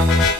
Thank you.